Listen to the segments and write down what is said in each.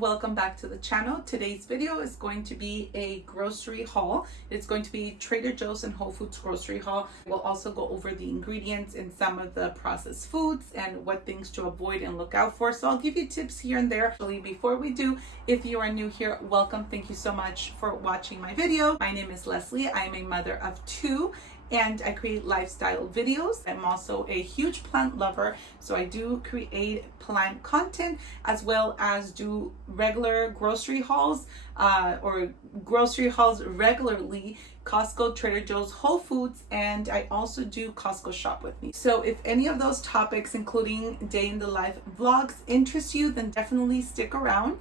welcome back to the channel. Today's video is going to be a grocery haul. It's going to be Trader Joe's and Whole Foods grocery haul. We'll also go over the ingredients in some of the processed foods and what things to avoid and look out for. So I'll give you tips here and there. Actually, before we do, if you are new here, welcome. Thank you so much for watching my video. My name is Leslie. I am a mother of two and I create lifestyle videos. I'm also a huge plant lover, so I do create plant content as well as do regular grocery hauls or grocery hauls regularly. Costco, Trader Joe's, Whole Foods, and I also do Costco Shop with Me. So if any of those topics, including day in the life vlogs, interest you, then definitely stick around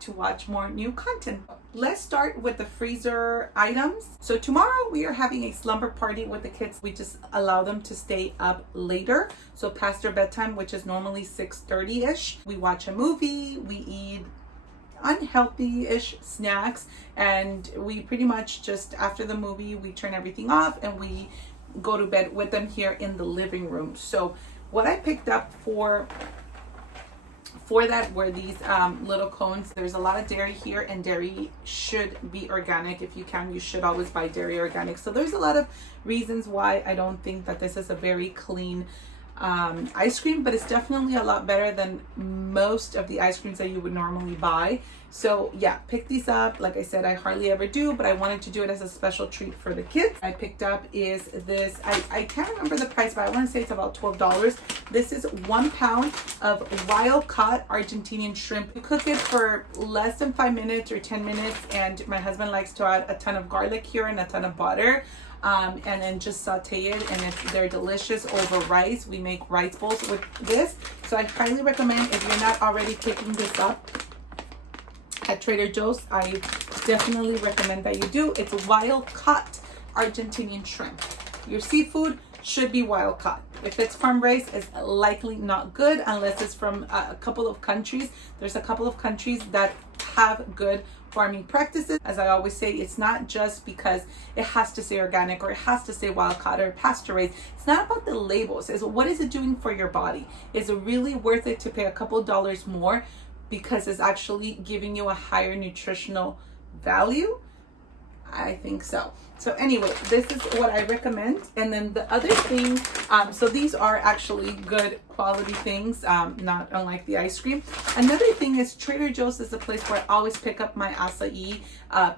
to watch more new content. Let's start with the freezer items. So tomorrow we are having a slumber party with the kids. We just allow them to stay up later, so past their bedtime, which is normally 6:30-ish. We watch a movie, we eat unhealthy-ish snacks, and we pretty much just after the movie we turn everything off and we go to bed with them here in the living room. So what I picked up for that were these little cones. There's a lot of dairy here, and dairy should be organic. If you can, you should always buy dairy organic. So there's a lot of reasons why I don't think that this is a very clean ice cream, but it's definitely a lot better than most of the ice creams that you would normally buy. So yeah, pick these up. Like I said, I hardly ever do, but I wanted to do it as a special treat for the kids. I picked up is this, I can't remember the price, but I want to say it's about $12. This is 1 pound of wild caught Argentinian shrimp. You cook it for less than 5 minutes or 10 minutes, and my husband likes to add a ton of garlic here and a ton of butter. And then just saute it, and they're delicious over rice. We make rice bowls with this, so I highly recommend, if you're not already picking this up at Trader Joe's, I definitely recommend that you do. It's wild caught Argentinian shrimp. Your seafood should be wild caught. If it's farm raised, it's likely not good unless it's from a couple of countries. There's a couple of countries that have good farming practices. As I always say, it's not just because it has to say organic or it has to say wild caught or pasture raised. It's not about the labels. It's what is it doing for your body? Is it really worth it to pay a couple dollars more because it's actually giving you a higher nutritional value? I think so. So anyway, this is what I recommend. And then the other thing, so these are actually good quality things, not unlike the ice cream. Another thing is Trader Joe's is a place where I always pick up my acai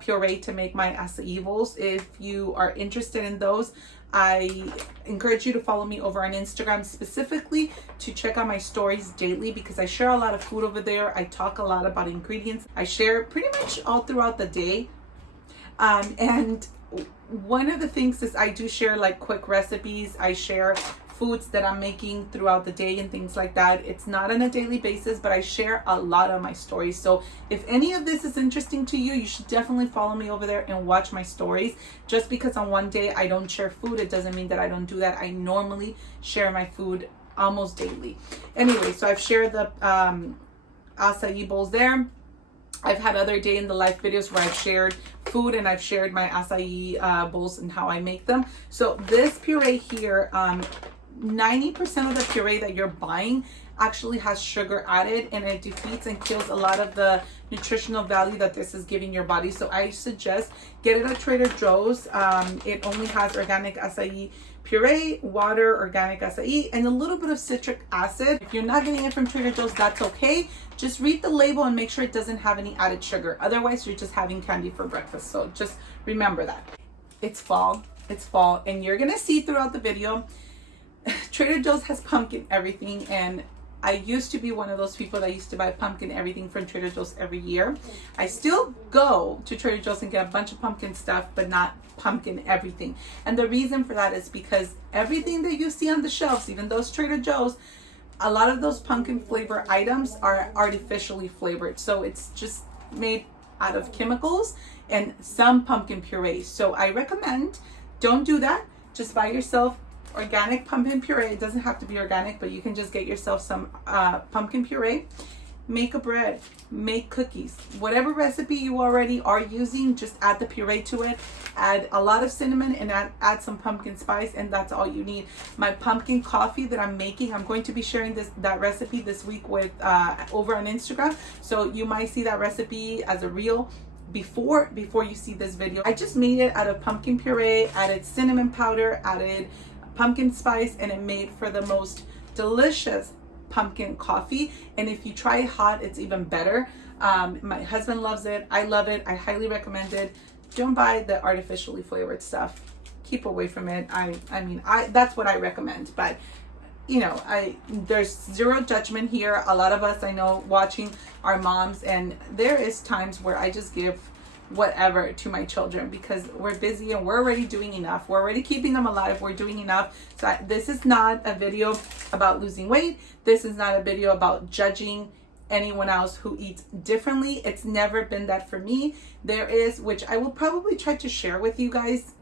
puree to make my acai bowls. If you are interested in those, I encourage you to follow me over on Instagram specifically to check out my stories daily, because I share a lot of food over there. I talk a lot about ingredients. I share pretty much all throughout the day. And one of the things is I do share like quick recipes. I share foods that I'm making throughout the day and things like that. It's not on a daily basis, but I share a lot of my stories. So if any of this is interesting to you, you should definitely follow me over there and watch my stories. Just because on one day I don't share food, it doesn't mean that I don't do that. I normally share my food almost daily. Anyway, so I've shared the acai bowls there. I've had other day in the life videos where I've shared food and I've shared my acai bowls and how I make them. So this puree here, 90% of the puree that you're buying actually has sugar added, and it defeats and kills a lot of the nutritional value that this is giving your body. So I suggest get it at Trader Joe's. It only has organic acai puree, water, organic acai, and a little bit of citric acid. If you're not getting it from Trader Joe's, that's okay. Just read the label and make sure it doesn't have any added sugar. Otherwise, you're just having candy for breakfast. So just remember that. It's fall, and you're gonna see throughout the video, Trader Joe's has pumpkin everything, and I used to be one of those people that used to buy pumpkin everything from Trader Joe's every year. I still go to Trader Joe's and get a bunch of pumpkin stuff, but not pumpkin everything. And the reason for that is because everything that you see on the shelves, even those Trader Joe's, a lot of those pumpkin flavor items are artificially flavored. So it's just made out of chemicals and some pumpkin puree. So I recommend don't do that. Just buy yourself organic pumpkin puree. It doesn't have to be organic, but you can just get yourself some pumpkin puree make a bread, make cookies. Whatever recipe you already are using, just add the puree to it, add a lot of cinnamon, and add some pumpkin spice, and that's all you need. My pumpkin coffee that I'm making, I'm going to be sharing that recipe this week with over on Instagram. So you might see that recipe as a reel before you see this video. I just made it out of pumpkin puree, added cinnamon powder, added pumpkin spice, and it made for the most delicious pumpkin coffee. And if you try it hot, it's even better. My husband loves it. I love it. I highly recommend it. Don't buy the artificially flavored stuff. Keep away from it. I mean, that's what I recommend. But you know, there's zero judgment here. A lot of us I know watching are moms, and there is times where I just give whatever to my children because we're busy and we're already doing enough. We're already keeping them alive. We're doing enough. So this is not a video about losing weight. This is not a video about judging anyone else who eats differently. It's never been that for me. There is, which I will probably try to share with you guys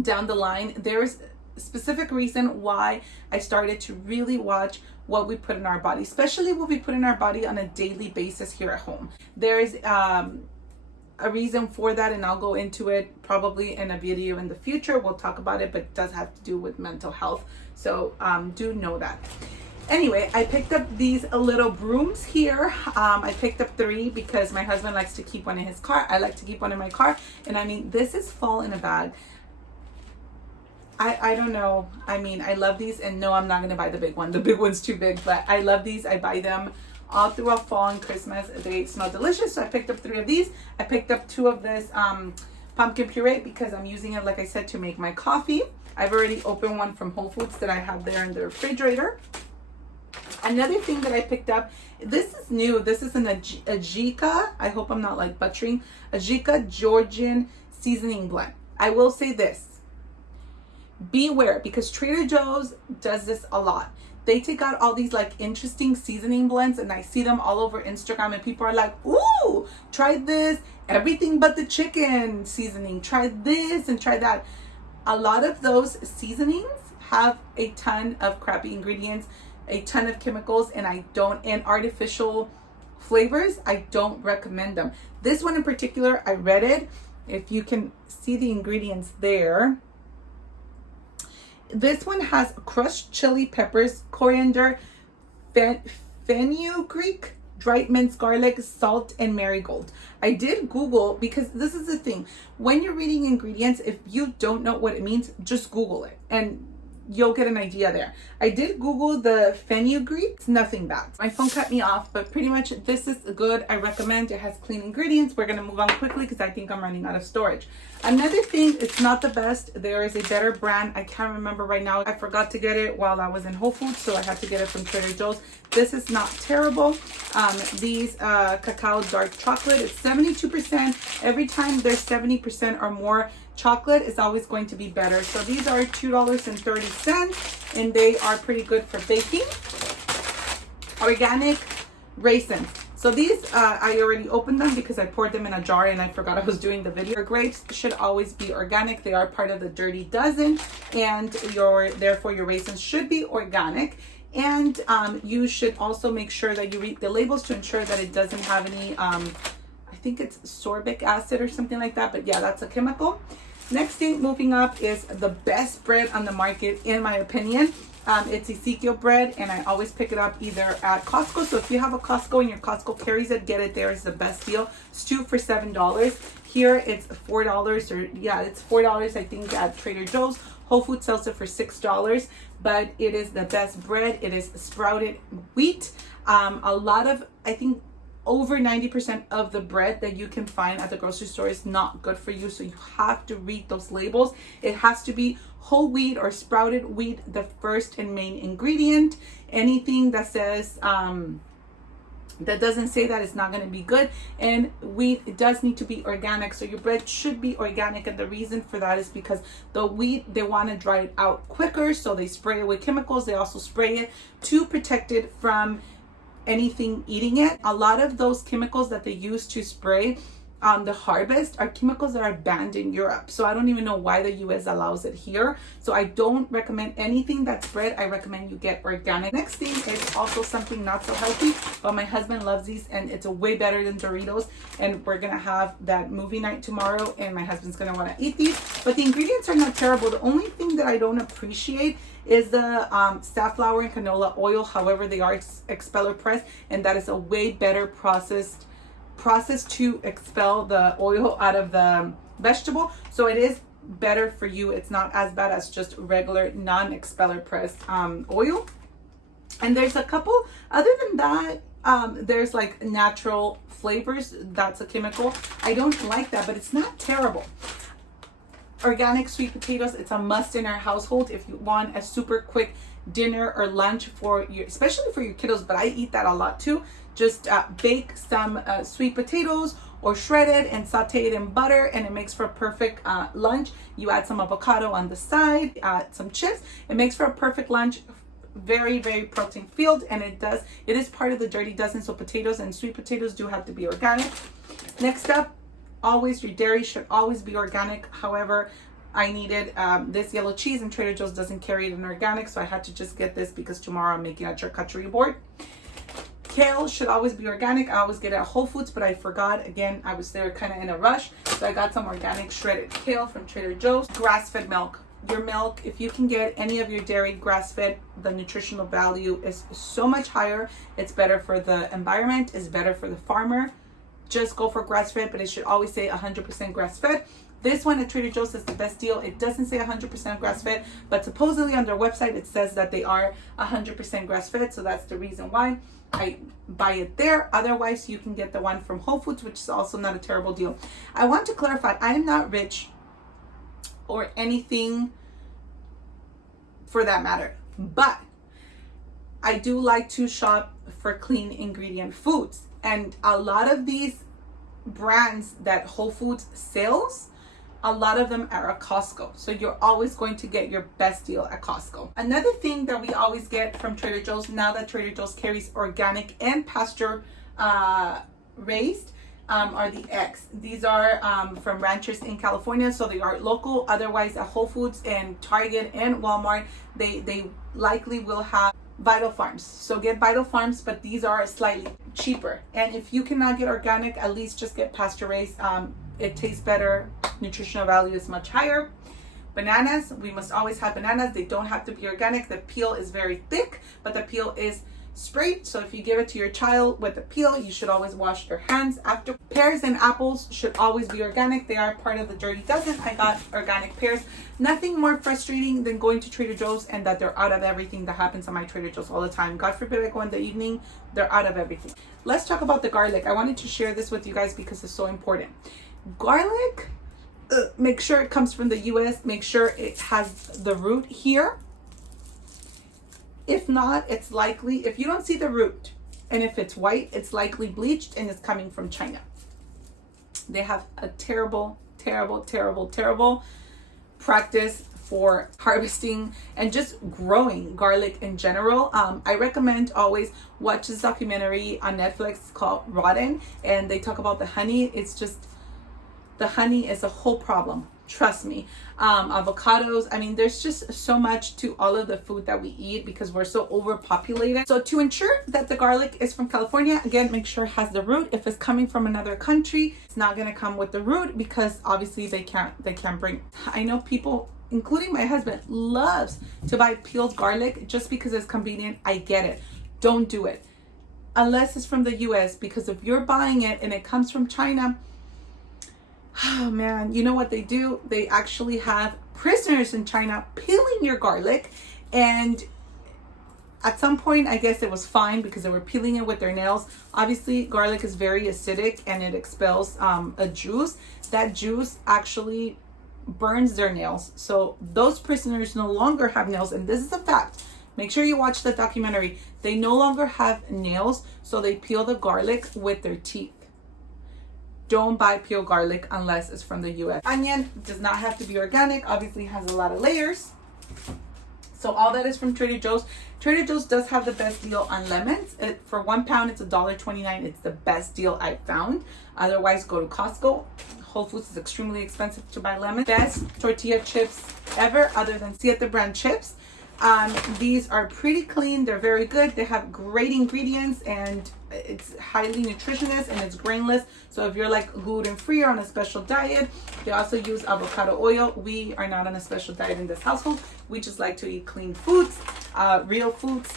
down the line, there is a specific reason why I started to really watch what we put in our body, especially what we put in our body on a daily basis here at home. There's a reason for that, and I'll go into it probably in a video in the future. We'll talk about it, but it does have to do with mental health. So do know that. Anyway, I picked up these little brooms here. I picked up 3 because my husband likes to keep one in his car. I like to keep one in my car. And I mean, this is fall in a bag. I don't know. I mean, I love these, and no, I'm not going to buy the big one. The big one's too big, but I love these. I buy them all throughout fall and Christmas. They smell delicious. So I picked up 3 of these. I picked up 2 of this pumpkin puree because I'm using it, like I said, to make my coffee. I've already opened one from Whole Foods that I have there in the refrigerator. Another thing that I picked up, this is new. This is an Ezekiel, I hope I'm not like butchering, Ezekiel Georgian seasoning blend. I will say this. Beware, because Trader Joe's does this a lot. They take out all these like interesting seasoning blends, and I see them all over Instagram, and people are like, ooh, try this, everything but the chicken seasoning, try this and try that. A lot of those seasonings have a ton of crappy ingredients, a ton of chemicals, and artificial flavors. I don't recommend them. This one in particular, I read it. If you can see the ingredients there, this one has crushed chili peppers, coriander, fenugreek, dried minced garlic, salt, and marigold. I did Google, because this is the thing. When you're reading ingredients, if you don't know what it means, just Google it and you'll get an idea there. I did Google the fenugreek. It's nothing bad. My phone cut me off, but pretty much this is good. I recommend. It has clean ingredients. We're going to move on quickly because I think I'm running out of storage. Another thing, it's not the best. There is a better brand. I can't remember right now. I forgot to get it while I was in Whole Foods, so I had to get it from Trader Joe's. This is not terrible. These cacao dark chocolate, it's 72%. Every time there's 70% or more chocolate, is always going to be better. So these are $2.30, and they are pretty good for baking. Organic raisins. So these, I already opened them because I poured them in a jar and I forgot I was doing the video. Your grapes should always be organic. They are part of the Dirty Dozen, and therefore your raisins should be organic. And you should also make sure that you read the labels to ensure that it doesn't have any, I think it's sorbic acid or something like that, but yeah, that's a chemical. Next thing, moving up, is the best bread on the market, in my opinion. It's Ezekiel Bread, and I always pick it up either at Costco. So if you have a Costco and your Costco carries it, get it there. It's the best deal. It's 2 for $7. Here it's $4, or yeah, it's $4 I think at Trader Joe's. Whole Foods sells it for $6, but it is the best bread. It is sprouted wheat. A lot of, I think, over 90% of the bread that you can find at the grocery store is not good for you. So you have to read those labels. It has to be whole wheat or sprouted wheat, the first and main ingredient. Anything that says, that doesn't say that, it's not going to be good. And wheat, it does need to be organic. So your bread should be organic. And the reason for that is because the wheat, they want to dry it out quicker. So they spray it with chemicals. They also spray it to protect it from anything eating it. A lot of those chemicals that they use to spray on the harvest are chemicals that are banned in Europe. So I don't even know why the US allows it here. So I don't recommend anything that's bred. I recommend you get organic. Next thing is also something not so healthy, but my husband loves these and it's a way better than Doritos. And we're gonna have that movie night tomorrow and my husband's gonna wanna eat these. But the ingredients are not terrible. The only thing that I don't appreciate is the safflower and canola oil. However, they are expeller pressed, and that is a way better process to expel the oil out of the vegetable. So it is better for you. It's not as bad as just regular non-expeller pressed oil. And there's a couple, other than that, there's like natural flavors. That's a chemical. I don't like that, but it's not terrible. Organic sweet potatoes, it's a must in our household if you want a super quick dinner or lunch for your, especially for your kiddos, but I eat that a lot too. Just bake some sweet potatoes or shred it and saute it in butter, and it makes for a perfect lunch. You add some avocado on the side, add some chips. It makes for a perfect lunch. Very, very protein filled, and it is part of the Dirty Dozen. So potatoes and sweet potatoes do have to be organic. Next up, always your dairy should always be organic. However, I needed this yellow cheese, and Trader Joe's doesn't carry it in organic, so I had to just get this because tomorrow I'm making a charcuterie board. Kale should always be organic. I always get it at Whole Foods, but I forgot. Again, I was there kind of in a rush, so I got some organic shredded kale from Trader Joe's. Grass-fed milk. Your milk, if you can get any of your dairy grass-fed, the nutritional value is so much higher. It's better for the environment. It's better for the farmer. Just go for grass-fed, but it should always say 100% grass-fed. This one at Trader Joe's is the best deal. It doesn't say 100% grass-fed, but supposedly on their website it says that they are 100% grass-fed, so that's the reason why I buy it there. Otherwise, you can get the one from Whole Foods, which is also not a terrible deal. I want to clarify, I am not rich or anything for that matter, but I do like to shop for clean ingredient foods. And a lot of these brands that Whole Foods sells, a lot of them are at Costco. So you're always going to get your best deal at Costco. Another thing that we always get from Trader Joe's, now that Trader Joe's carries organic and pasture raised, are the eggs. These are from ranchers in California, so they are local. Otherwise, at Whole Foods and Target and Walmart, they likely will have Vital Farms. So get Vital Farms, but these are slightly cheaper. And if you cannot get organic, at least just get pasture raised. It tastes better. Nutritional value is much higher. Bananas, we must always have bananas. They don't have to be organic. The peel is very thick, but the peel is sprayed. So if you give it to your child with the peel, you should always wash their hands after. Pears and apples should always be organic. They are part of the Dirty Dozen. I got organic pears. Nothing more frustrating than going to Trader Joe's and that they're out of everything. That happens on my Trader Joe's all the time. God forbid I go in the evening, they're out of everything. Let's talk about the garlic. I wanted to share this with you guys because it's so important. Garlic, make sure it comes from the US. Make sure it has the root here. If not, it's likely, if you don't see the root and if it's white, it's likely bleached and it's coming from China. They have a terrible, terrible, terrible, terrible practice for harvesting and just growing garlic in general. I recommend always watch this documentary on Netflix called Rotten, and they talk about the honey. It's just, the honey is a whole problem. Trust me. Avocados, I mean, there's just so much to all of the food that we eat because we're so overpopulated. So to ensure that the garlic is from California, again, make sure it has the root. If it's coming from another country, it's not going to come with the root because obviously they can't bring. I know people, including my husband, loves to buy peeled garlic just because it's convenient. I get it. Don't do it unless it's from the US, because if you're buying it and it comes from China, oh man, you know what they do? They actually have prisoners in China peeling your garlic, and at some point, I guess it was fine because they were peeling it with their nails. Obviously, garlic is very acidic and it expels a juice. That juice actually burns their nails. So those prisoners no longer have nails, and this is a fact. Make sure you watch the documentary. They no longer have nails, so they peel the garlic with their teeth. Don't buy peeled garlic unless it's from the US. Onion does not have to be organic. Obviously, it has a lot of layers. So all that is from Trader Joe's. Trader Joe's does have the best deal on lemons. For 1 pound, it's $1.29. It's the best deal I've found. Otherwise, go to Costco. Whole Foods is extremely expensive to buy lemons. Best tortilla chips ever, other than Ezekiel Bread chips. These are pretty clean. They're very good. They have great ingredients, and it's highly nutritious, and it's grainless. So if you're like gluten-free or on a special diet, they also use avocado oil. We are not on a special diet in this household. We just like to eat clean foods, real foods.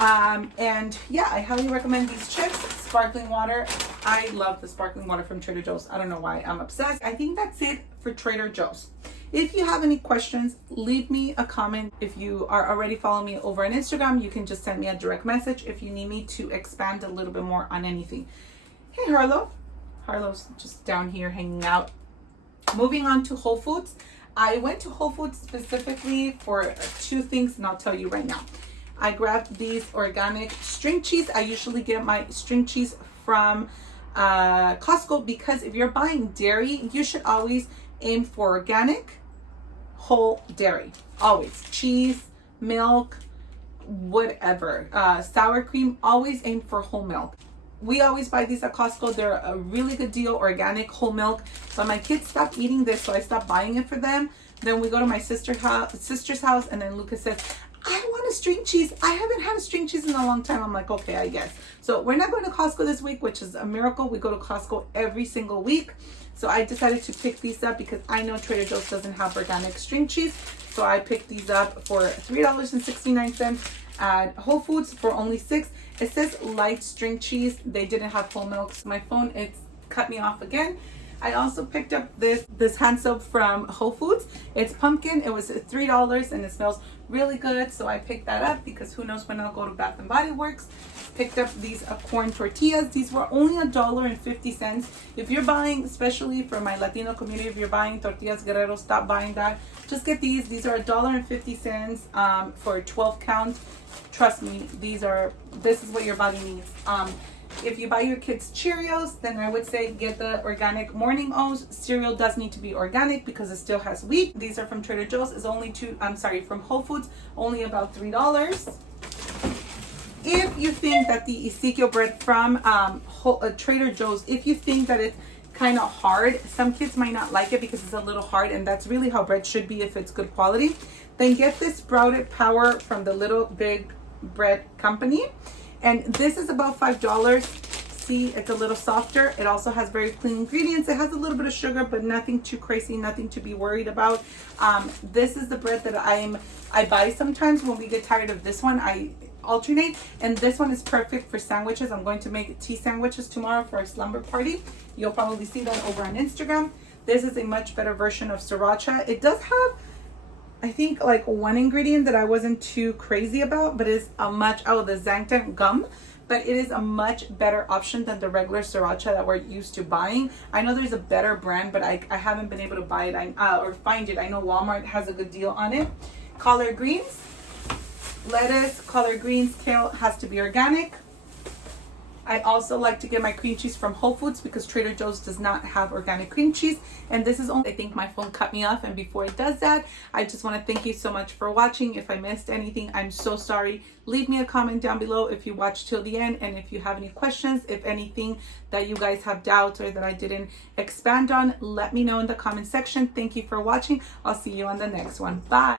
And yeah, I highly recommend these chips. Sparkling water. I love the sparkling water from Trader Joe's. I don't know why. I'm obsessed. I think that's it for Trader Joe's. If you have any questions, leave me a comment. If you are already following me over on Instagram, you can just send me a direct message if you need me to expand a little bit more on anything. Hey, Harlow. Harlow's just down here hanging out. Moving on to Whole Foods. I went to Whole Foods specifically for 2 things, and I'll tell you right now. I grabbed these organic string cheese. I usually get my string cheese from Costco, because if you're buying dairy, you should always aim for organic, whole dairy. Always. Cheese, milk, whatever. Sour cream, always aim for whole milk. We always buy these at Costco. They're a really good deal, organic, whole milk. But my kids stopped eating this, so I stopped buying it for them. Then we go to my sister's house, and then Lucas says, I want a string cheese. I haven't had a string cheese in a long time. I'm like, okay, I guess. So we're not going to Costco this week, which is a miracle. We go to Costco every single week. So I decided to pick these up because I know Trader Joe's doesn't have organic string cheese. So I picked these up for $3.69 at Whole Foods for only $6. It says light string cheese. They didn't have whole milk. So my phone, it's cut me off again. I also picked up this hand soap from Whole Foods. It's pumpkin. It was $3 and it smells really good. So I picked that up because who knows when I'll go to Bath and Body Works. Picked up these corn tortillas. These were only $1.50. If you're buying, especially for my Latino community, if you're buying tortillas Guerrero, stop buying that. Just get these. These are $1.50 for 12 count. Trust me, this is what your body needs. If you buy your kids Cheerios, then I would say get the organic morning oats. Cereal does need to be organic because it still has wheat. These are from Trader Joe's. It's only from Whole Foods, only about $3. If you think that the Ezekiel bread from Trader Joe's, if you think that it's kind of hard, some kids might not like it because it's a little hard, and that's really how bread should be if it's good quality, then get this sprouted power from the Little Big Bread Company. And this is about $5. See, it's a little softer. It also has very clean ingredients. It has a little bit of sugar, but nothing too crazy, nothing to be worried about. This is the bread that I buy sometimes when we get tired of this one. I alternate, and this one is perfect for sandwiches. I'm going to make tea sandwiches tomorrow for our slumber party. You'll probably see that over on Instagram. This is a much better version of sriracha. It does have, I think, like one ingredient that I wasn't too crazy about, but it's a much, the xanthan gum, but it is a much better option than the regular sriracha that we're used to buying. I know there's a better brand, but I haven't been able to buy it or find it. I know Walmart has a good deal on it. Collard greens, lettuce, collard greens, kale has to be organic. I also like to get my cream cheese from Whole Foods because Trader Joe's does not have organic cream cheese. And this is only, I think my phone cut me off. And before it does that, I just want to thank you so much for watching. If I missed anything, I'm so sorry. Leave me a comment down below if you watched till the end. And if you have any questions, if anything that you guys have doubts or that I didn't expand on, let me know in the comment section. Thank you for watching. I'll see you on the next one. Bye.